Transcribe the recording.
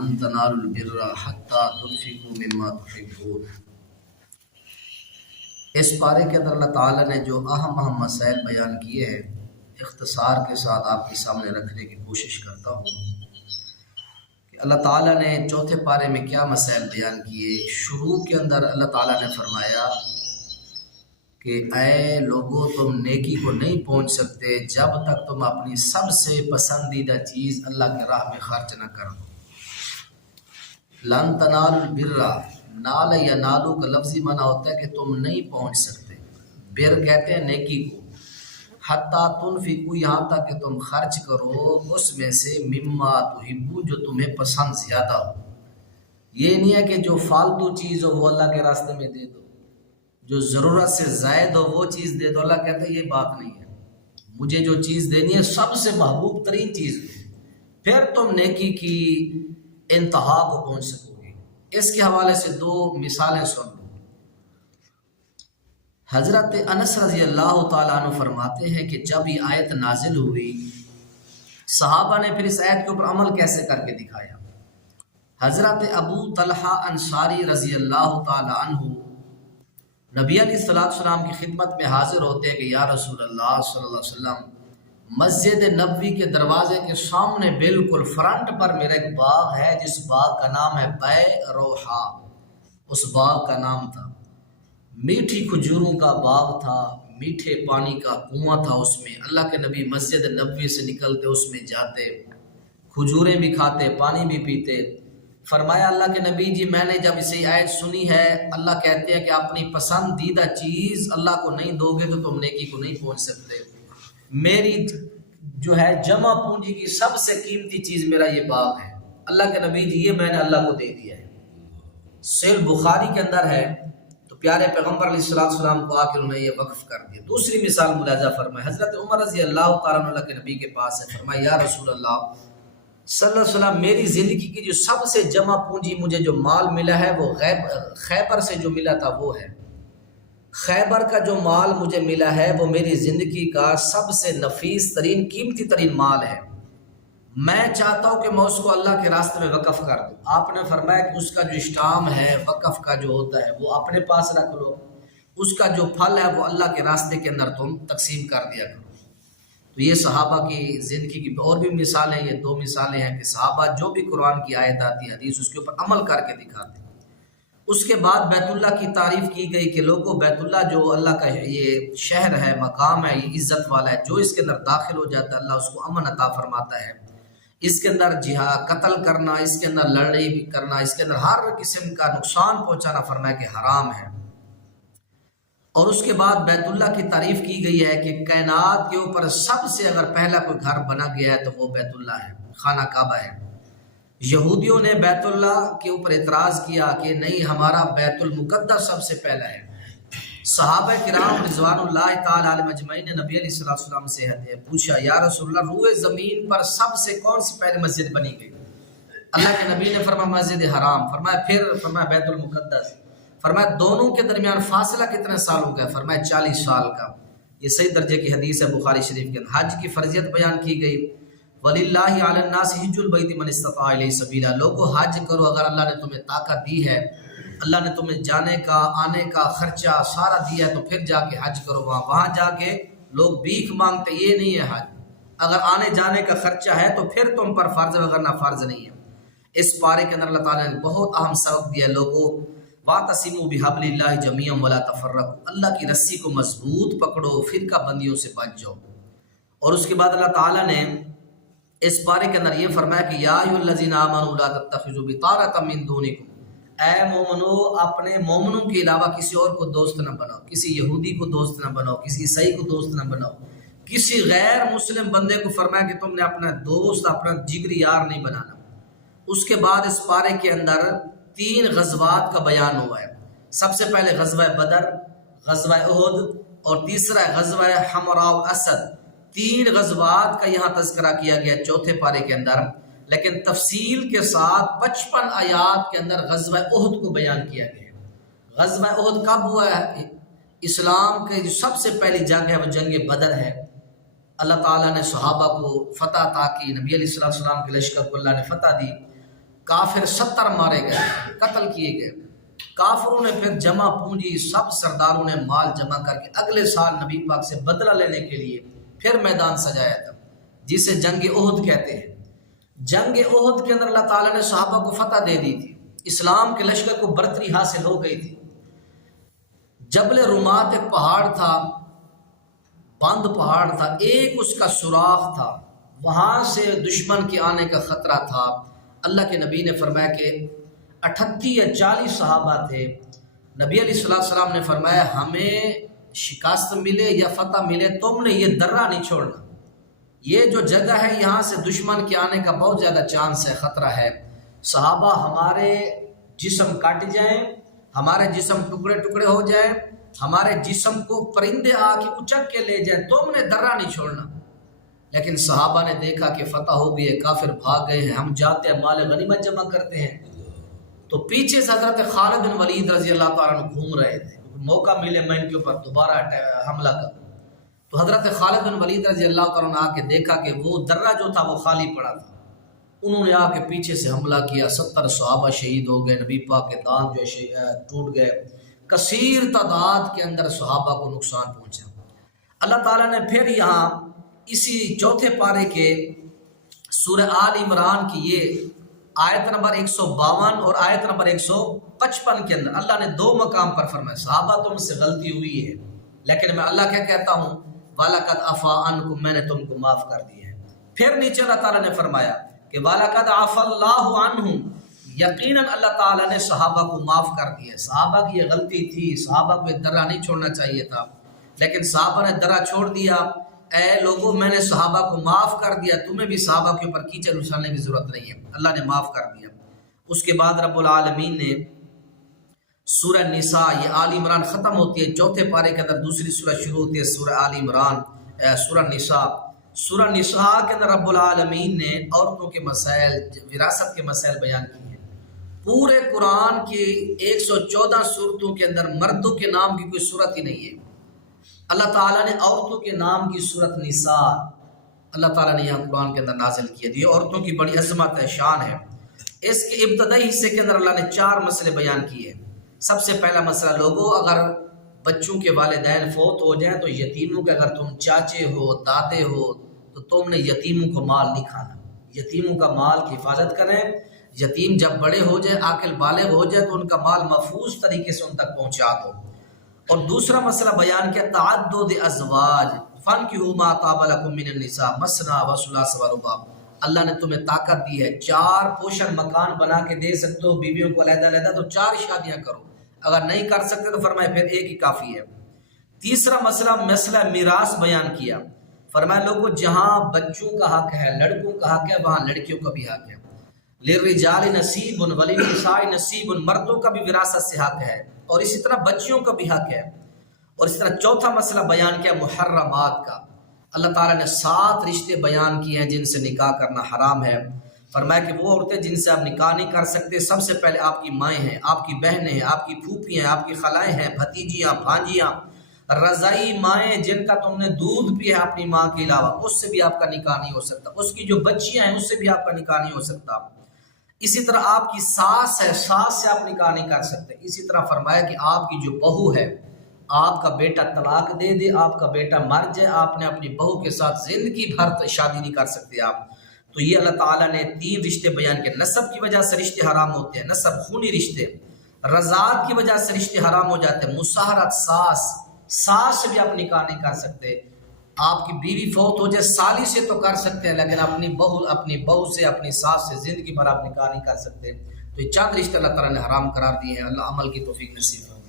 لن تنالوا البر حتى تنفقوا مما تحبون۔ اس پارے کے اندر اللہ تعالیٰ نے جو اہم مسائل بیان کیے ہیں اختصار کے ساتھ آپ کے سامنے رکھنے کی کوشش کرتا ہوں کہ اللہ تعالیٰ نے چوتھے پارے میں کیا مسائل بیان کیے۔ شروع کے اندر اللہ تعالیٰ نے فرمایا کہ اے لوگو تم نیکی کو نہیں پہنچ سکتے جب تک تم اپنی سب سے پسندیدہ چیز اللہ کے راہ میں خرچ نہ کرو۔ لن تنالوا البر، نال یا نالو کا لفظی معنی ہوتا ہے کہ تم نہیں پہنچ سکتے، بر کہتے ہیں نیکی کو، حتیٰ تنفقوا یہاں تک کہ تم خرچ کرو اس میں سے مما تحبون جو تمہیں پسند زیادہ ہو۔ یہ نہیں ہے کہ جو فالتو چیز ہو وہ اللہ کے راستے میں دے دو، جو ضرورت سے زائد ہو وہ چیز دے دو۔ اللہ کہتا ہے یہ بات نہیں ہے، مجھے جو چیز دینی ہے سب سے محبوب ترین چیز دو، پھر تم نیکی کی انتہا کو پہنچ سکو گے۔ اس کے حوالے سے دو مثالیں سن لو۔ حضرت انس رضی اللہ تعالیٰ عنہ فرماتے ہیں کہ جب یہ آیت نازل ہوئی صحابہ نے پھر اس آیت کے اوپر عمل کیسے کر کے دکھایا۔ حضرت ابو طلحہ انصاری رضی اللہ تعالیٰ عنہ نبی علیہ السلام کی خدمت میں حاضر ہوتے ہیں کہ یا رسول اللہ صلی اللہ علیہ وسلم، مسجد نبوی کے دروازے کے سامنے بالکل فرنٹ پر میرا ایک باغ ہے جس باغ کا نام ہے بے روحا۔ اس باغ کا نام تھا، میٹھی کھجوروں کا باغ تھا، میٹھے پانی کا کنواں تھا اس میں۔ اللہ کے نبی مسجد نبوی سے نکلتے اس میں جاتے، کھجوریں بھی کھاتے، پانی بھی پیتے۔ فرمایا اللہ کے نبی جی میں نے جب اسے آیت سنی ہے، اللہ کہتے ہیں کہ اپنی پسندیدہ چیز اللہ کو نہیں دو گے تو تم نیکی کو نہیں پہنچ سکتے۔ میری جو ہے جمع پونجی کی سب سے قیمتی چیز میرا یہ باغ ہے، اللہ کے نبی جی یہ میں نے اللہ کو دے دیا ہے۔ صحیح بخاری کے اندر ہے، تو پیارے پیغمبر علیہ السلام کو آ کے انہوں نے یہ وقف کر دیا۔ دوسری مثال ملاحظہ فرمائے، حضرت عمر رضی اللہ تعالیٰ عنہ اللہ کے نبی کے پاس ہے، فرمایا یا رسول اللہ صلی اللہ علیہ وسلم، میری زندگی کی جو سب سے جمع پونجی مجھے جو مال ملا ہے وہ خیبر سے جو ملا تھا وہ ہے۔ خیبر کا جو مال مجھے ملا ہے وہ میری زندگی کا سب سے نفیس ترین قیمتی ترین مال ہے، میں چاہتا ہوں کہ میں اس کو اللہ کے راستے میں وقف کر دوں۔ آپ نے فرمایا کہ اس کا جو اسٹام ہے وقف کا جو ہوتا ہے وہ اپنے پاس رکھ لو، اس کا جو پھل ہے وہ اللہ کے راستے کے اندر تم تقسیم کر دیا کرو۔ تو یہ صحابہ کی زندگی کی اور بھی مثالیں، یہ دو مثالیں ہیں کہ صحابہ جو بھی قرآن کی آیت آتی ہے حدیث اس کے اوپر عمل کر کے دکھاتے ہیں۔ اس کے بعد بیت اللہ کی تعریف کی گئی کہ لوگوں بیت اللہ جو اللہ کا یہ شہر ہے، مقام ہے، یہ عزت والا ہے، جو اس کے اندر داخل ہو جاتا ہے اللہ اس کو امن عطا فرماتا ہے۔ اس کے اندر جہاد، قتل کرنا، اس کے اندر لڑائی کرنا، اس کے اندر ہر قسم کا نقصان پہنچانا فرمایا کہ حرام ہے۔ اور اس کے بعد بیت اللہ کی تعریف کی گئی ہے کہ کائنات کے اوپر سب سے اگر پہلا کوئی گھر بنا گیا ہے تو وہ بیت اللہ ہے، خانہ کعبہ ہے۔ یہودیوں نے بیت اللہ کے اوپر اعتراض کیا کہ نہیں ہمارا بیت المقدس سب سے پہلا ہے۔ صحابہ کرام رضوان اللہ تعالی علیہم اجمعین نے نبی علیہ السلام سے پوچھا یا رسول اللہ روئے زمین پر سب سے کون سی پہلے مسجد بنی گئی؟ اللہ کے نبی نے فرمایا مسجد حرام، فرمایا پھر فرمایا بیت المقدس، فرمایا دونوں کے درمیان فاصلہ کتنے سالوں کا ہے؟ فرمایا 40 سال کا۔ یہ صحیح درجے کی حدیث ہے بخاری شریف کے اندر۔ حج کی فرضیت بیان کی گئی، وَلِلَّهِ عَلَى النَّاسِ حِجُّ الْبَيْتِ مَنِ اسْتَطَاعَ إِلَيْهِ سَبِيلًا، لوگو حج کرو اگر اللہ نے تمہیں طاقت دی ہے، اللہ نے تمہیں جانے کا آنے کا خرچہ سارا دیا ہے تو پھر جا کے حج کرو۔ وہاں جا کے لوگ بھیک مانگتے، یہ نہیں ہے حج، اگر آنے جانے کا خرچہ ہے تو پھر تم پر فرض ہے ورنہ فرض نہیں ہے۔ اس پارے کے اندر اللہ تعالیٰ نے بہت اہم سبق دیا ہے، لوگوں وَاعْتَصِمُوا بِحَبْلِ اللَّهِ جَمِيعًا وَلَا تَفَرَّقُوا، اللہ کی رسی کو مضبوط پکڑو، فرقہ بندیوں سے بچ جاؤ۔ اور اس کے بعد اللہ تعالیٰ نے اس پارے کے اندر یہ فرمایا کہ یا ایھا الذین آمنوا لا تتخذوا بطانۃ من دونکم، اے مومنو اپنے مومنوں کے علاوہ کسی اور کو دوست نہ بناؤ، کسی یہودی کو دوست نہ بناؤ، کسی عیسائی کو دوست نہ بناؤ، کسی غیر مسلم بندے کو فرمایا کہ تم نے اپنا دوست، اپنا جگری یار نہیں بنانا۔ اس کے بعد اس پارے کے اندر 3 غزوات کا بیان ہوا ہے۔ سب سے پہلے غزوہ بدر، غزوہ احد اور تیسرا غزوہ حمراء الاسد۔ 3 غزوات کا یہاں تذکرہ کیا گیا چوتھے پارے کے اندر، لیکن تفصیل کے ساتھ 55 آیات کے اندر غزوہ احد کو بیان کیا گیا۔ غزوہ احد کب ہوا ہے؟ اسلام کے جو سب سے پہلی جنگ ہے وہ جنگ بدر ہے۔ اللہ تعالیٰ نے صحابہ کو فتح عطا کی، نبی علیہ السلام کے لشکر کو اللہ نے فتح دی۔ کافر 70 مارے گئے، قتل کیے گئے۔ کافروں نے پھر جمع پونجی، سب سرداروں نے مال جمع کر کے اگلے سال نبی پاک سے بدلہ لینے کے لیے پھر میدان سجایا تھا، جسے جنگ احد کہتے ہیں۔ جنگ احد کے اندر اللہ تعالیٰ نے صحابہ کو فتح دے دی تھی، اسلام کے لشکر کو برتری حاصل ہو گئی تھی۔ جبل رومات ایک پہاڑ تھا، بند پہاڑ تھا، ایک اس کا سوراخ تھا، وہاں سے دشمن کے آنے کا خطرہ تھا۔ اللہ کے نبی نے فرمایا کہ 38 یا 40 صحابہ تھے، نبی علیہ السلام نے فرمایا ہمیں شکست ملے یا فتح ملے تم نے یہ درہ نہیں چھوڑنا، یہ جو جگہ ہے یہاں سے دشمن کے آنے کا بہت زیادہ چانس ہے، خطرہ ہے۔ صحابہ ہمارے جسم کٹ جائیں، ہمارے جسم ٹکڑے ٹکڑے ہو جائیں، ہمارے جسم کو پرندے آ کے اچک کے لے جائیں، تم نے درہ نہیں چھوڑنا۔ لیکن صحابہ نے دیکھا کہ فتح ہو گئی ہے، کافر بھاگ گئے ہیں، ہم جاتے ہیں مال غنیمت جمع کرتے ہیں۔ تو پیچھے سے حضرت خالد بن ولید رضی اللہ تعالیٰ عنہ گھوم رہے تھے، موقع ملے میں ان کے اوپر دوبارہ حملہ کروں۔ تو حضرت خالد بن ولید رضی اللہ تعالیٰ عنہ آ کے دیکھا کہ وہ درہ جو تھا وہ خالی پڑا تھا، انہوں نے آ کے پیچھے سے حملہ کیا، 70 صحابہ شہید ہو گئے، نبی پاک کے دانت جو ٹوٹ گئے، کثیر تعداد کے اندر صحابہ کو نقصان پہنچا۔ اللہ تعالیٰ نے پھر یہاں اسی چوتھے پارے کے سورہ آل عمران کی یہ آیت نمبر 152 اور آیت نمبر 155 کے اندر اللہ نے 2 مقام پر فرمایا صحابہ تم سے غلطی ہوئی ہے، لیکن میں اللہ کیا کہتا ہوں وَلَقَدْ عَفَا عَنْكُمْ، میں نے تم کو معاف کر دیا ہے۔ پھر نیچے اللہ تعالیٰ نے فرمایا کہ وَلَقَدْ عَفَا اللَّهُ عَنْهُمْ، یقیناً اللہ تعالیٰ نے صحابہ کو معاف کر دیا۔ صحابہ کی یہ غلطی تھی، صحابہ کو یہ درہ نہیں چھوڑنا چاہیے تھا، لیکن صحابہ نے درہ چھوڑ دیا۔ اے لوگوں میں نے صحابہ کو معاف کر دیا، تمہیں بھی صحابہ کے اوپر کیچڑ اچھالنے کی ضرورت نہیں ہے، اللہ نے معاف کر دیا۔ اس کے بعد رب العالمین نے سورہ نساء، یہ آل عمران ختم ہوتی ہے، چوتھے پارے کے اندر دوسری سورہ شروع ہوتی ہے، سورہ آل عمران، سورہ نساء۔ سورہ نساء کے اندر رب العالمین نے عورتوں کے مسائل، وراثت کے مسائل بیان کیے ہیں۔ پورے قرآن کی 114 صورتوں کے اندر مردوں کے نام کی کوئی صورت ہی نہیں ہے۔ اللہ تعالیٰ نے عورتوں کے نام کی صورت نساء اللہ تعالیٰ نے یہاں قرآن کے اندر نازل کیا دی، عورتوں کی بڑی عظمت ہے، شان ہے۔ اس کے ابتدائی حصے کے اندر اللہ نے 4 مسئلے بیان کیے۔ سب سے پہلا مسئلہ، لوگوں اگر بچوں کے والدین فوت ہو جائیں تو یتیموں کے، اگر تم چاچے ہو دادے ہو تو تم نے یتیموں کو مال نہیں کھانا، یتیموں کا مال کی حفاظت کریں۔ یتیم جب بڑے ہو جائے، عاقل بالغ ہو جائے تو ان کا مال محفوظ طریقے سے ان تک پہنچا دو۔ اور دوسرا مسئلہ بیان کیا تعدد ازواج، فانکحوا ما طاب لکم من النساء مثنی وثلاث ورباع، اللہ نے تمہیں طاقت دی ہے، 4 پوشن مکان بنا کے دے سکتے ہو بیویوں کو علیحدہ علیحدہ، تو 4 شادیاں کرو، اگر نہیں کر سکتے تو فرمایا پھر ایک ہی کافی ہے۔ تیسرا مسئلہ میراث بیان کیا، فرمایا لوگوں جہاں بچوں کا حق ہے، لڑکوں کا حق ہے، وہاں لڑکیوں کا بھی حق ہے۔ للرجال نصیب وللنساء نصیب، مردوں کا بھی وراثت سے حق ہے اور اسی طرح بچیوں کا بھی حق ہے۔ اور اس طرح چوتھا مسئلہ بیان کیا محرمات کا، اللہ تعالیٰ نے 7 رشتے بیان کیے ہیں جن سے نکاح کرنا حرام ہے۔ فرمایا کہ وہ عورتیں جن سے آپ نکاح نہیں کر سکتے، سب سے پہلے آپ کی مائیں ہیں، آپ کی بہنیں ہیں، آپ کی پھوپھی ہیں، آپ کی خالائیں ہیں، بھتیجیاں، بھانجیاں، رضائی مائیں جن کا تم نے دودھ پیا ہے اپنی ماں کے علاوہ، اس سے بھی آپ کا نکاح نہیں ہو سکتا۔ اس کی جو بچیاں ہیں اس سے بھی آپ کا نکاح نہیں ہو سکتا۔ اسی طرح آپ کی ساس ہے، ساس سے آپ نکاح نہیں کر سکتے۔ اسی طرح فرمایا کہ آپ کی جو بہو ہے، آپ کا بیٹا طلاق دے دے، آپ کا بیٹا مر جائے، آپ نے اپنی بہو کے ساتھ زندگی بھر شادی نہیں کر سکتے آپ۔ تو یہ اللہ تعالیٰ نے 3 رشتے بیان کیے۔ نسب کی وجہ سے رشتے حرام ہوتے ہیں، نسب خونی رشتے، رضاعت کی وجہ سے رشتے حرام ہو جاتے ہیں، مصاہرت، ساس سے بھی آپ نکاح نہیں کر سکتے۔ آپ کی بیوی فوت ہو جائے، سالی سے تو کر سکتے ہیں، لیکن اپنی بہو سے، اپنی ساس سے زندگی بھر آپ نکاح نہیں کر سکتے۔ تو یہ 4 رشتے اللہ تعالیٰ نے حرام قرار دیے ہیں۔ اللہ عمل کی توفیق نصیب فرمائے۔